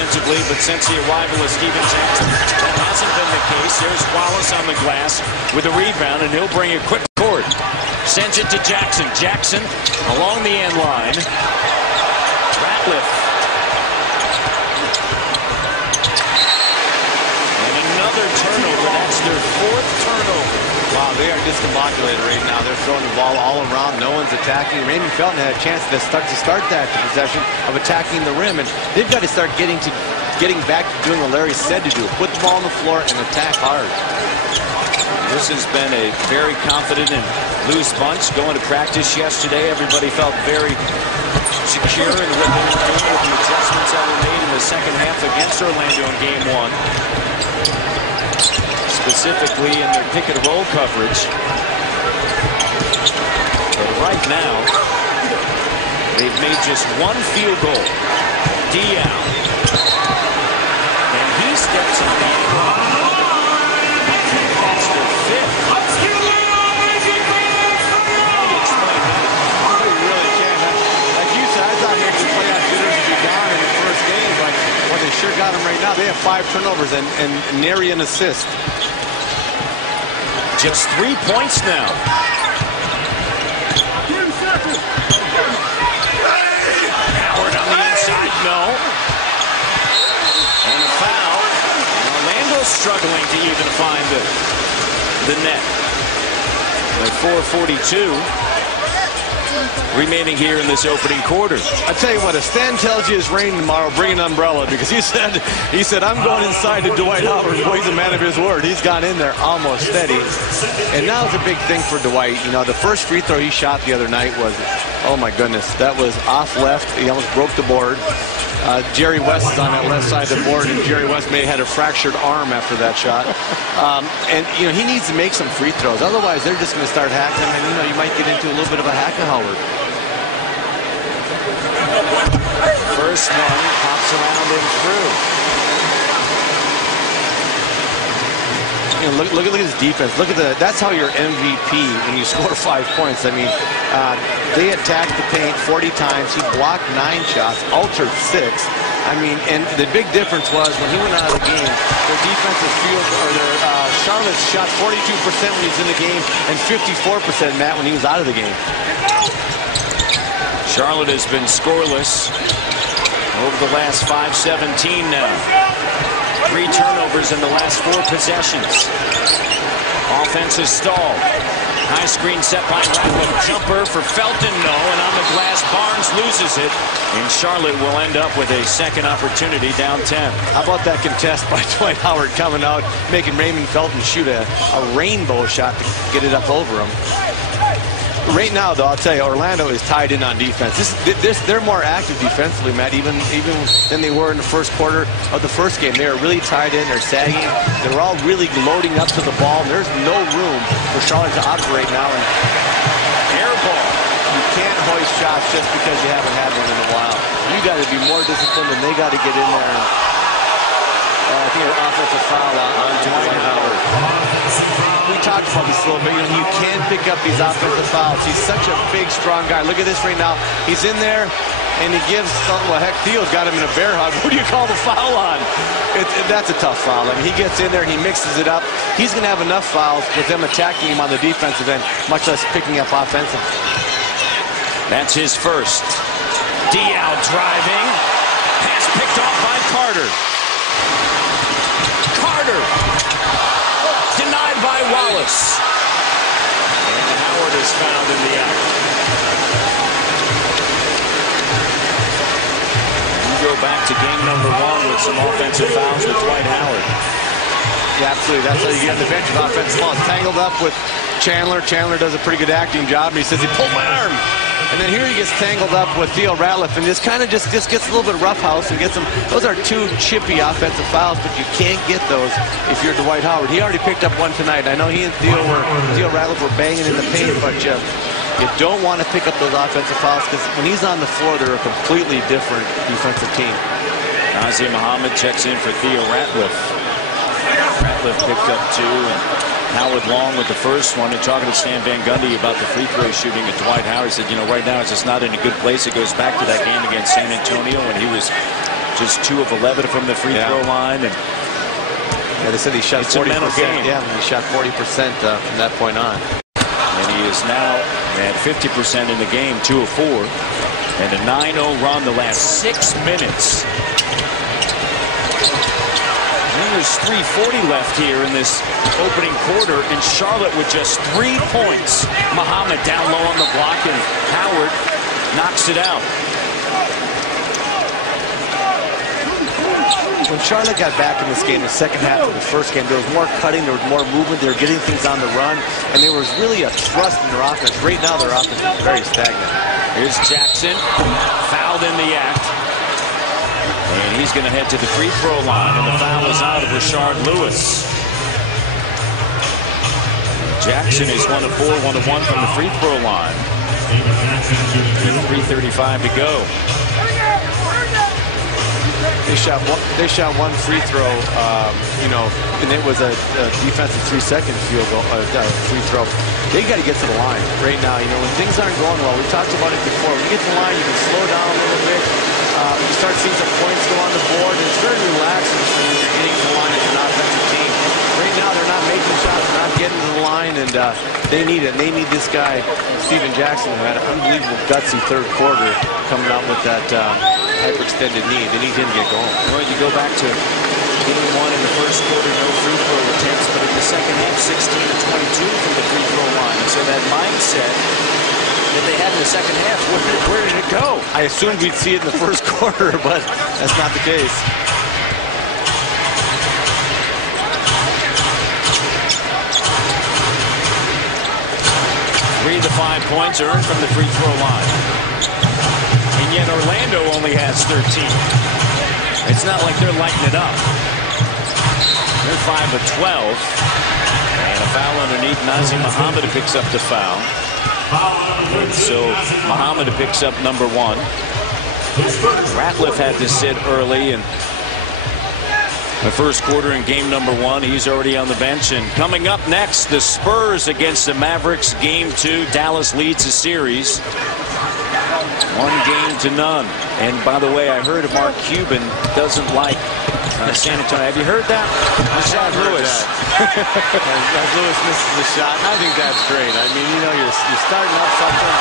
offensively, but since the arrival of Steven Jackson, that hasn't been the case. There's Wallace on the glass with a rebound, and he'll bring it quick forward. Sends it to Jackson. Jackson along the end line. Ratliff. And another turnover. That's their fourth turnover. Wow, they are discombobulated right now. They're throwing the ball all around. No one's attacking. Raymond Felton had a chance to start that possession of attacking the rim, and they've got to start getting back to doing what Larry said to do: put the ball on the floor and attack hard. This has been a very confident and loose bunch. Going to practice yesterday, everybody felt very secure in what they were doing with the adjustments that were made in the second half against Orlando in Game 1. Specifically in their pick and roll coverage. But right now, they've made just one field goal. Diao. And he steps on the end line. That's their fifth. How do you explain that? Oh, you really can. Like you said, I thought maybe the playoff jitters would be gone in the first game, but well, they sure got them right now. They have 5 turnovers and nary an assist. Just 3 points now. Howard on the inside, no. And a foul. And Orlando's struggling to even find the net. With 4:42 remaining here in this opening quarter. I tell you what, if Stan tells you it's raining tomorrow, bring an umbrella, because he said I'm going inside to Dwight Howard. Well, he's a man of his word. He's gone in there almost steady. And now it's a big thing for Dwight. You know, the first free throw he shot the other night was, oh my goodness, that was off left. He almost broke the board. Jerry West is on that left side of the board, and Jerry West may have had a fractured arm after that shot. And, you know, he needs to make some free throws. Otherwise, they're just going to start hacking him, and, you know, you might get into a little bit of a hack of Howard. First one pops around and through. You know, look at his defense. Look at that's how you're MVP when you score 5 points. I mean, they attacked the paint 40 times. He blocked 9 shots, altered 6. I mean, and the big difference was when he went out of the game, their defensive field, or their Charlotte shot 42% when he was in the game, and 54%, Matt, when he was out of the game. Charlotte has been scoreless over the last 5:17 now. 3 turnovers in the last 4 possessions. Offensive stall. High screen set by Ratliff. Jumper for Felton, no. And on the glass, Barnes loses it. And Charlotte will end up with a second opportunity, down 10. How about that contest by Dwight Howard coming out, making Raymond Felton shoot a rainbow shot to get it up over him. Right now, though, I'll tell you, Orlando is tied in on defense. They're more active defensively, Matt, even than they were in the first quarter of the first game. They are really tied in. They're sagging. They're all really loading up to the ball. There's no room for Charlotte to operate now. And air ball. You can't hoist shots just because you haven't had one in a while. You got to be more disciplined, and they got to get in there. And, I think an offensive foul on Dwight Howard. We talked about this a little bit. You can pick up these offensive fouls. He's such a big, strong guy. Look at this right now. He's in there, and he gives something. Well, heck, Theo's got him in a bear hug. Who do you call the foul on? That's a tough foul. I mean, he gets in there, he mixes it up. He's going to have enough fouls with them attacking him on the defensive end, much less picking up offensive. That's his first. Diao driving. Pass picked off by Carter. Denied by Wallace. And Howard is found in the act. We go back to game number 1 with some offensive fouls with Dwight Howard. Yeah, absolutely. That's how you get on the bench with offensive fouls. Tangled up with Chandler. Chandler does a pretty good acting job, and he says, he pulled my arm. And then here he gets tangled up with Theo Ratliff, and this kind of just gets a little bit roughhouse and gets them. Those are 2 chippy offensive fouls, but you can't get those if you're Dwight Howard. He already picked up one tonight. I know he and Theo Ratliff were banging in the paint, but you don't want to pick up those offensive fouls because when he's on the floor, they're a completely different defensive team. Nazir Muhammad checks in for Theo Ratliff. Ratliff picked up 2, and Howard long with the first one. And talking to Stan Van Gundy about the free throw shooting at Dwight Howard, he said, you know, right now it's just not in a good place. It goes back to that game against San Antonio when he was just 2 of 11 from the free throw line. And they said he shot 40%. Yeah, he shot 40% from that point on. And he is now at 50% in the game, 2 of 4. And a 9-0 run the last 6 minutes. And there's 3:40 left here in this opening quarter, and Charlotte with just 3 points. Muhammad down low on the block, and Howard knocks it out. When Charlotte got back in this game, the second half of the first game, there was more cutting, there was more movement, they were getting things on the run, and there was really a thrust in their offense. Right now, their offense is very stagnant. Here's Jackson, fouled in the act. And he's going to head to the free throw line, and the foul is out of Rashard Lewis. Jackson is 1 of 4, 1 of 1 from the free throw line. 3:35 to go. They shot one free throw, and it was a defensive 3-second field goal, free throw. They got to get to the line right now. When things aren't going well, we talked about it before. When you get to the line, you can slow down a little bit. You start seeing some points go on the board, and it's very relaxing when you're getting to the line as an offensive team. Right now, they're not making shots, they're not getting to the line, and they need it. They need this guy, Steven Jackson, who had an unbelievable gutsy third quarter, coming out with that hyperextended knee. They need him to get going. Well, you go back to game 1 in the first quarter, no free throw attempts, but in the second half, 16 of 22 from the free throw line. So that mindset that they had in the second half, where did it go? I assumed we'd see it in the first quarter, but that's not the case. Three of the 5 points earned from the free throw line. And yet Orlando only has 13. It's not like they're lighting it up. They're 5 of 12. And a foul underneath. Nazim Muhammad picks up the foul. And so Muhammad picks up number 1. Ratliff had to sit early in the first quarter in game number 1. He's already on the bench. And coming up next, the Spurs against the Mavericks, game 2. Dallas leads the series 1-0. And by the way, I heard Mark Cuban doesn't like San Antonio. Have you heard that? Rashard Lewis. Lewis misses the shot. I think that's great. I mean, you're starting up something.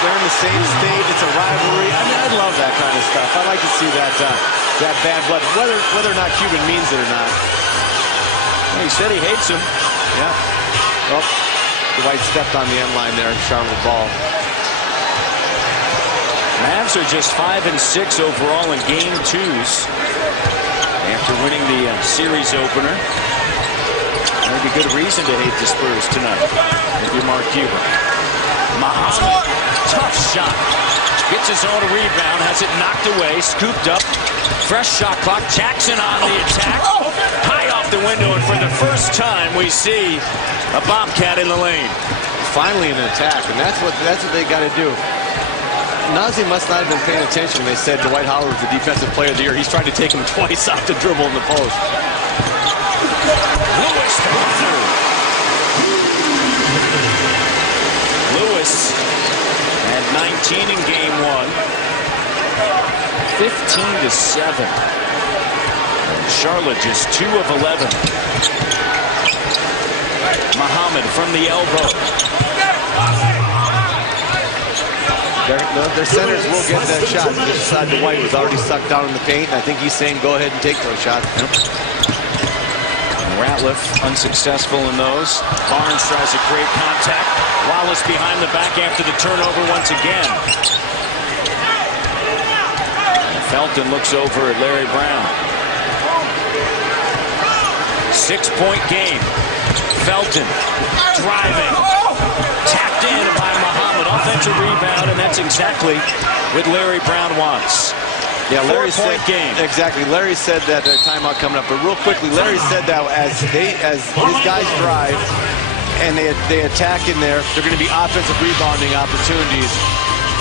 They're in the same state. It's a rivalry. I mean, I love that kind of stuff. I like to see that bad blood, whether or not Cuban means it or not. Well, he said he hates him. Yeah. Well, Dwight stepped on the end line there and shot the ball. Mavs are just 5 and 6 overall in game 2s after winning the series opener. Maybe good reason to hate the Spurs tonight if you're Mark Cuban. Muhammad, tough shot. Gets his own rebound, has it knocked away, scooped up. Fresh shot clock. Jackson on the attack. High off the window, and for the first time we see a Bobcat in the lane. Finally an attack, and that's what they got to do. Nazim must not have been paying attention when they said Dwight Howard was the defensive player of the year. He's trying to take him twice off the dribble in the post. Lewis through. Lewis had 19 in game 1. 15-7. Charlotte just 2 of 11. Muhammad from the elbow. Their centers will get that shot. This side, Dwight was already sucked down in the paint. I think he's saying, go ahead and take those shots. Ratliff unsuccessful in those. Barnes tries to create contact. Wallace behind the back after the turnover once again. Felton looks over at Larry Brown. 6-point game. Felton driving. Tapped in by Muhammad. Offensive rebound, and that's exactly what Larry Brown wants. Yeah, Larry said game. Exactly. Larry said that timeout coming up, but real quickly, Larry said that as his guys drive and they attack in there, they're going to be offensive rebounding opportunities.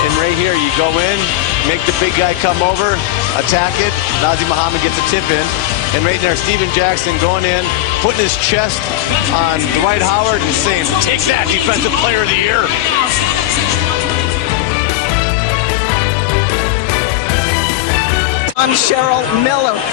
And right here, you go in, make the big guy come over, attack it. Nazim Muhammad gets a tip in, and right there, Steven Jackson going in, putting his chest on Dwight Howard and saying, "Take that, Defensive Player of the Year." on Cheryl Miller.